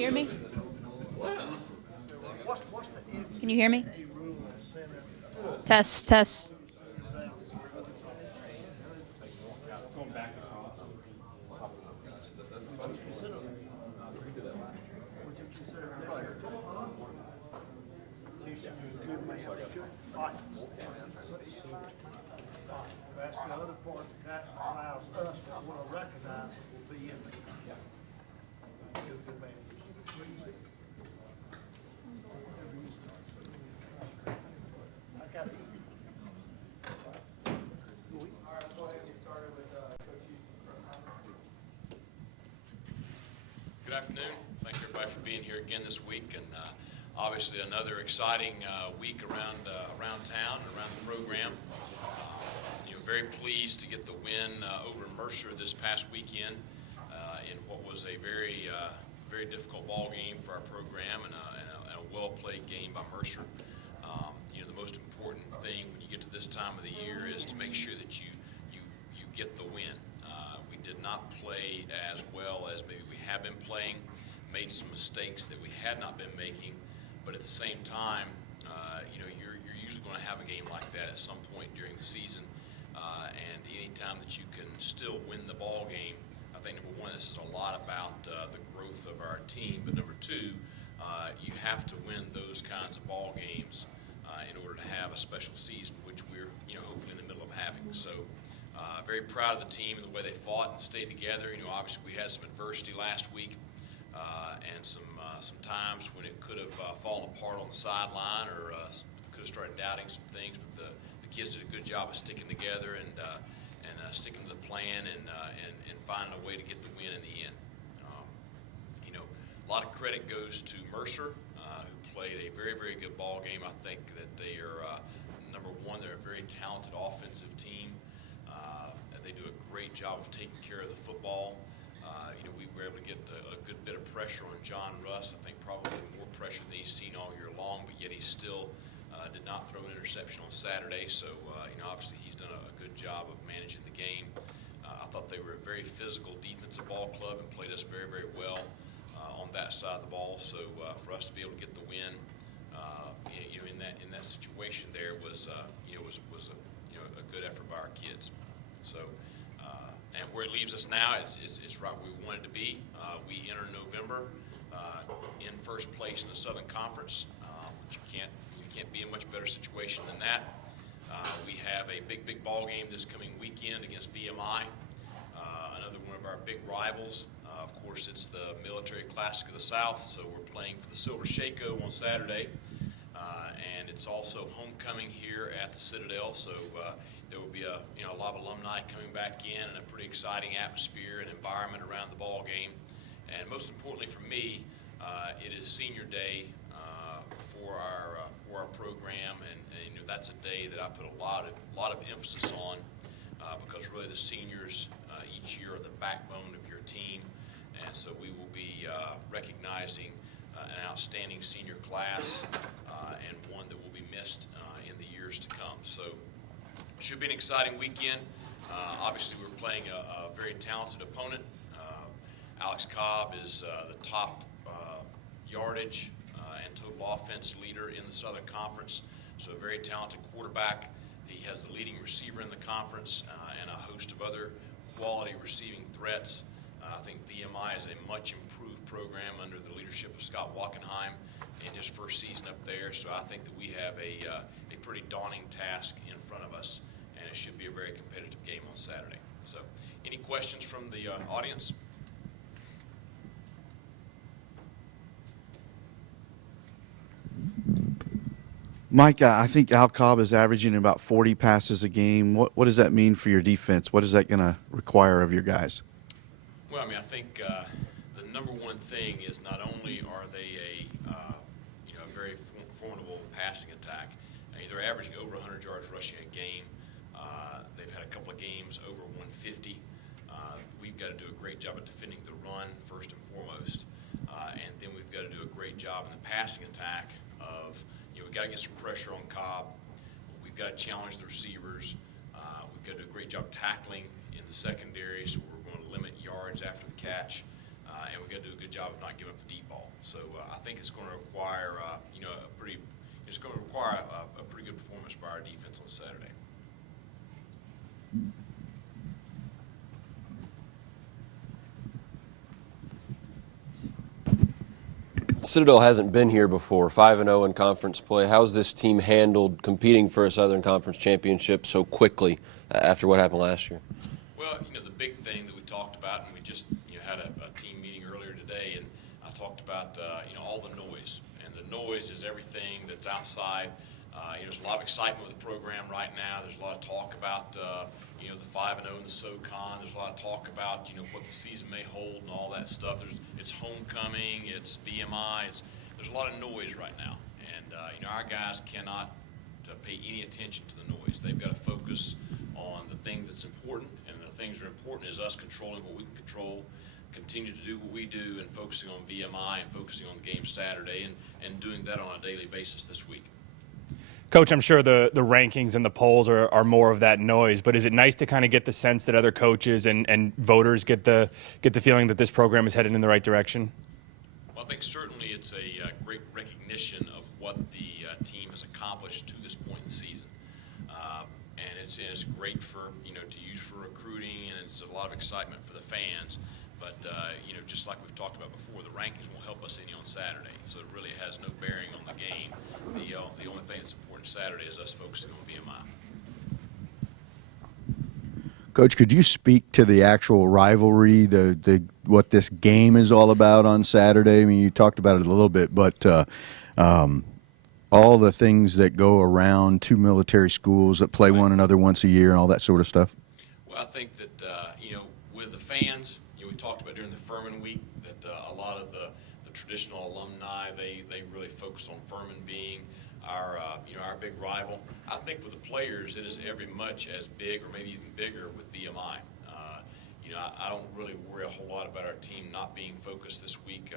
hear me? Can you hear me? Test, test. That's the other part that allows us to want to recognize will be in the good managers. I got it. All right, we'll go ahead and get started with Coach Houston from Good afternoon. Thank you everybody for being here again this week, and obviously another exciting week around town, around the program. Very pleased to get the win over Mercer this past weekend in what was a very difficult ball game for our program and a well-played game by Mercer. The most important thing when you get to this time of the year is to make sure that you get the win. We did not play as well as maybe we have been playing, made some mistakes that we had not been making, but at the same time, you're usually going to have a game like that at some point during the season. And any time that you can still win the ball game, I think number one, this is a lot about the growth of our team. But number two, you have to win those kinds of ball games in order to have a special season, which we're hopefully in the middle of having. So very proud of the team and the way they fought and stayed together. Obviously we had some adversity last week and some times when it could have fallen apart on the sideline or could have started doubting some things, but the kids did a good job of sticking together and sticking to the plan and finding a way to get the win in the end. A lot of credit goes to Mercer, who played a very good ball game. I think that they are number one. They're a very talented offensive team. They do a great job of taking care of the football. We were able to get a good bit of pressure on John Russ. I think probably more pressure than he's seen all year long, but yet he still did not throw an interception on Saturday, so obviously he's done a good job of managing the game. I thought they were a very physical defensive ball club and played us very well on that side of the ball. So for us to be able to get the win, in that situation there was a good effort by our kids. So and where it leaves us now, it's right where we wanted to be. We enter November in first place in the Southern Conference, which you can't be in a much better situation than that. We have a big ball game this coming weekend against VMI, another one of our big rivals. Of course, it's the Military Classic of the South, so we're playing for the Silver Shako on Saturday, and it's also homecoming here at the Citadel. So there will be a lot of alumni coming back in, and a pretty exciting atmosphere and environment around the ball game. And most importantly for me, it is Senior Day for our program, and that's a day that I put a lot of emphasis on because really the seniors each year are the backbone of your team, and so we will be recognizing an outstanding senior class and one that will be missed in the years to come. So it should be an exciting weekend. Obviously we're playing a very talented opponent. Alex Cobb is the top yardage and total offense leader in the Southern Conference, so a very talented quarterback. He has the leading receiver in the conference and a host of other quality receiving threats. I think VMI is a much improved program under the leadership of Scott Wackenheim in his first season up there, so I think that we have a pretty daunting task in front of us, and it should be a very competitive game on Saturday. So any questions from the audience? Mike, I think Al Cobb is averaging about 40 passes a game. What does that mean for your defense? What is that going to require of your guys? Well, I think the number one thing is not only are they a very formidable passing attack. They're averaging over 100 yards rushing a game. They've had a couple of games over 150. We've got to do a great job of defending the run first and foremost, and then we've got to do a great job in the passing attack of we've got to get some pressure on Cobb. We've got to challenge the receivers. We've got to do a great job tackling in the secondary, so we're going to limit yards after the catch. And we've got to do a good job of not giving up the deep ball. So I think it's going to require, it's going to require a pretty good performance by our defense on Saturday. Citadel hasn't been here before, 5-0 in conference play. How's this team handled competing for a Southern Conference championship so quickly after what happened last year? Well, the big thing that we talked about, and we just had a team meeting earlier today, and I talked about all the noise, and the noise is everything that's outside. There's a lot of excitement with the program right now. There's a lot of talk about the 5-0 and the SoCon. There's a lot of talk about what the season may hold and all that stuff. It's homecoming, it's VMI. There's a lot of noise right now, and our guys cannot pay any attention to the noise. They've got to focus on the thing that's important, and the things that are important is us controlling what we can control, continue to do what we do, and focusing on VMI and focusing on the game Saturday, and doing that on a daily basis this week. Coach, I'm sure the rankings and the polls are more of that noise, but is it nice to kind of get the sense that other coaches and voters get the feeling that this program is headed in the right direction? Well, I think certainly it's a great recognition of what the team has accomplished to this point in the season, and it's great for to use for recruiting, and it's a lot of excitement for the fans. But just like we've talked about before, the rankings won't help us any on Saturday, so it really has no bearing on the game. The only thing that's important Saturday is us focusing on VMI. Coach, could you speak to the actual rivalry, the what this game is all about on Saturday? I mean, you talked about it a little bit, but all the things that go around two military schools that play one another once a year and all that sort of stuff. Well, I think that with the fans, we talked about during the Furman week that a lot of the traditional alumni they really focus on Furman being our big rival. I think with the players, it is every much as big or maybe even bigger with VMI. I don't really worry a whole lot about our team not being focused this week.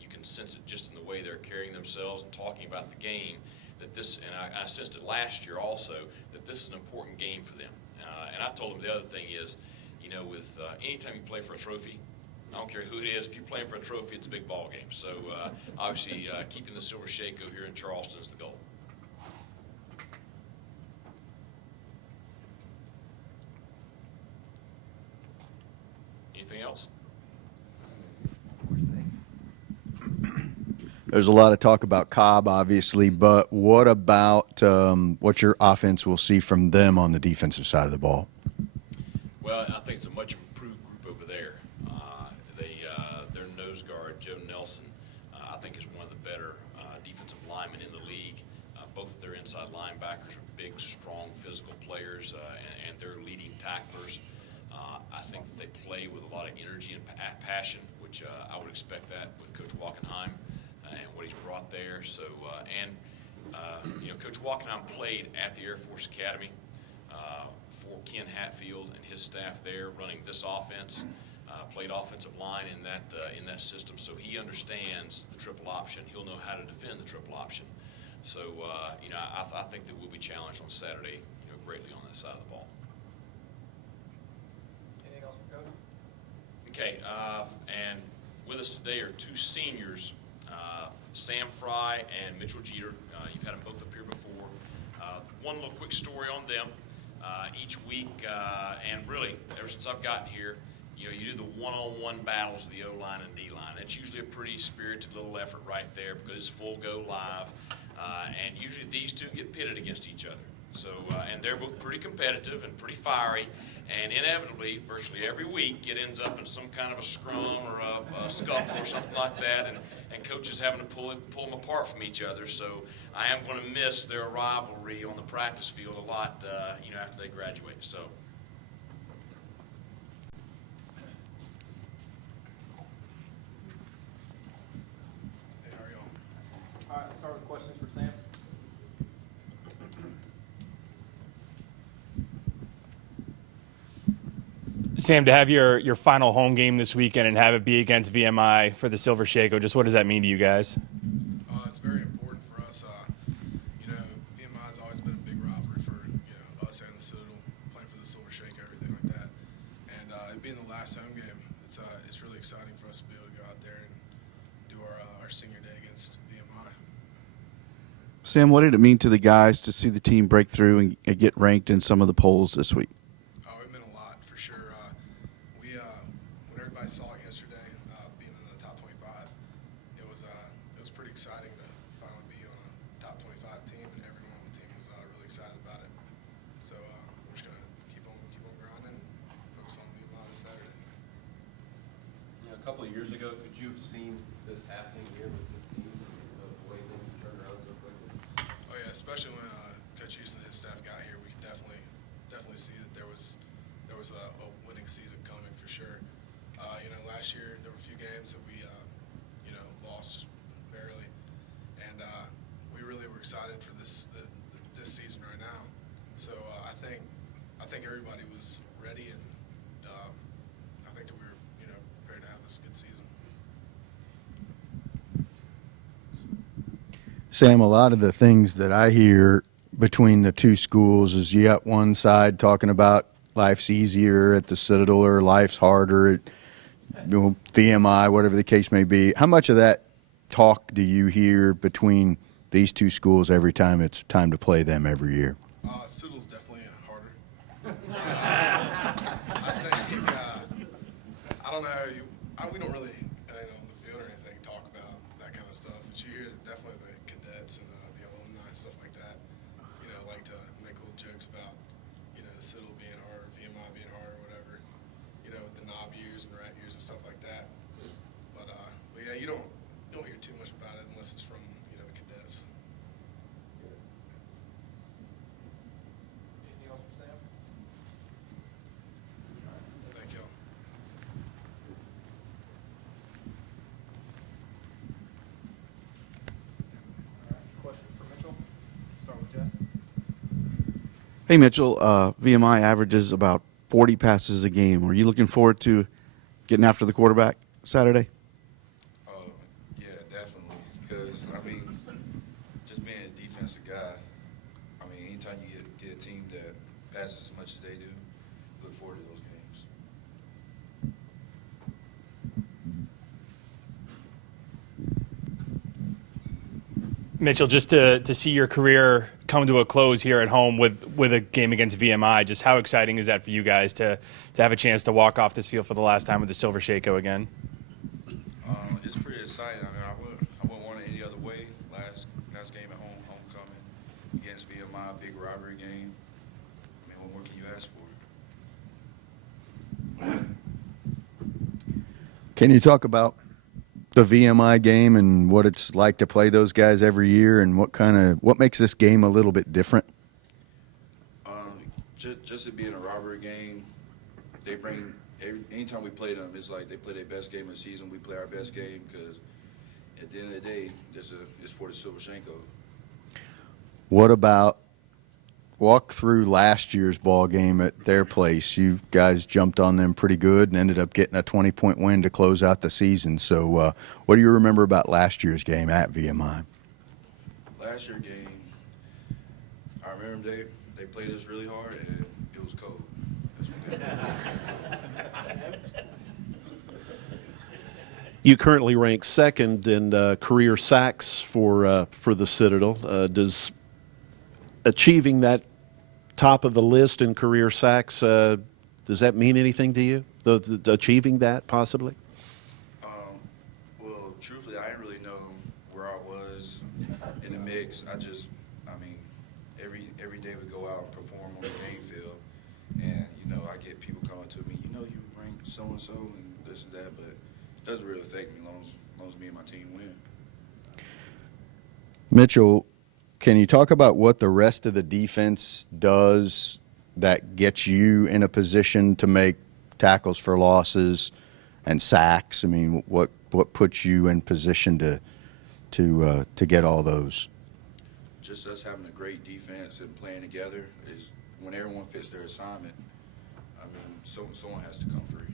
You can sense it just in the way they're carrying themselves and talking about the game. That this, and I sensed it last year also, that this is an important game for them. And I told them the other thing is, with anytime you play for a trophy, I don't care who it is, if you're playing for a trophy, it's a big ball game. So obviously keeping the Silver Shako here in Charleston is the goal. Anything else? There's a lot of talk about Cobb, obviously, but what about what your offense will see from them on the defensive side of the ball? Well, I think it's a much improved group over there. Their nose guard, Joe Nelson, I think is one of the better defensive linemen in the league. Both of their inside linebackers are big, strong, physical players, and they're leading tacklers. I think that they play with a lot of energy and passion, which I would expect that with Coach Walkenheim and what he's brought there. So, Coach Walkenheim played at the Air Force Academy for Ken Hatfield and his staff there running this offense. Played offensive line in that system, so he understands the triple option. He'll know how to defend the triple option. So, I think that we'll be challenged on Saturday, greatly on that side of the ball. Anything else from Coach? Okay, and with us today are two seniors, Sam Fry and Mitchell Jeter. You've had them both up here before. One little quick story on them. Each week, and really, ever since I've gotten here, you do the one-on-one battles of the O-line and D-line. It's usually a pretty spirited little effort right there because it's full go live. And usually these two get pitted against each other. So, and they're both pretty competitive and pretty fiery. And inevitably, virtually every week, it ends up in some kind of a scrum or a scuffle or something like that. And coaches having to pull them apart from each other. So I am going to miss their rivalry on the practice field a lot, after they graduate. So. Hey, how are y'all? All right, we'll start with questions for Sam. Sam, to have your final home game this weekend and have it be against VMI for the Silver Shako, just what does that mean to you guys? It's very important for us. VMI has always been a big rivalry for us and the Citadel, playing for the Silver Shako, everything like that. And it being the last home game, it's really exciting for us to be able to go out there and do our senior day against VMI. Sam, what did it mean to the guys to see the team break through and get ranked in some of the polls this week? Oh, it meant a lot for sure. When everybody saw it yesterday, being in the top 25, it was pretty exciting to finally be on a top 25 team, and everyone on the team was really excited about it. So we're just gonna keep on grinding, and focus on VMI this Saturday. You know, a couple of years ago, could you have seen this happening here with this team, the way things turned around so quickly? Oh yeah, especially when Coach Houston and his staff got here, we could definitely see that there was a winning season coming for sure. Last year there were a few games that we lost just barely, and we really were excited for this season right now. So I think everybody was ready, and I think that we were prepared to have this good season. Sam, a lot of the things that I hear between the two schools is you got one side talking about life's easier at the Citadel or life's harder at VMI, whatever the case may be. How much of that talk do you hear between these two schools every time it's time to play them every year? Citadel's definitely harder. I think I don't know. We don't really on the field or anything talk about that kind of stuff. But you hear definitely the cadets and the alumni and stuff like that. Like to make little jokes about the Citadel being hard, VMI being hard, or whatever. With the knob years and rat years and stuff like that. But yeah, you don't hear too much about it unless it's from the cadets. Anything else for Sam? Thank y'all. All right, questions for Mitchell? Start with Jeff. Hey, Mitchell, VMI averages about 40 passes a game. Are you looking forward to getting after the quarterback Saturday? Yeah, definitely. Because, just being a defensive guy, anytime you get a team that passes as much as they do, look forward to those games. Mitchell, just to see your career come to a close here at home with a game against VMI, just how exciting is that for you guys to have a chance to walk off this field for the last time with the Silver Shako again? It's pretty exciting. I wouldn't want it any other way. Last game at home, homecoming against VMI, big rivalry game. What more can you ask for? Can you talk about the VMI game and what it's like to play those guys every year, and what makes this game a little bit different? Just it being a rivalry game, they bring anytime we play them, it's like they play their best game of the season. We play our best game because at the end of the day, it's for the Silver Shako. What about walk through last year's ball game at their place? You guys jumped on them pretty good and ended up getting a 20-point win to close out the season. So what do you remember about last year's game at VMI? Last year's game, I remember they played us really hard and it was cold. You currently rank second in career sacks for the Citadel. Does achieving that top of the list in career sacks, does that mean anything to you? The achieving that possibly? Well, truthfully, I didn't really know where I was in the mix. Every day we go out and perform on the game field, and I get people coming to me, you ranked so and so and this and that, but it doesn't really affect me as long as me and my team win. Mitchell, can you talk about what the rest of the defense does that gets you in a position to make tackles for losses and sacks? What puts you in position to get all those? Just us having a great defense and playing together is when everyone fits their assignment. Someone has to come free.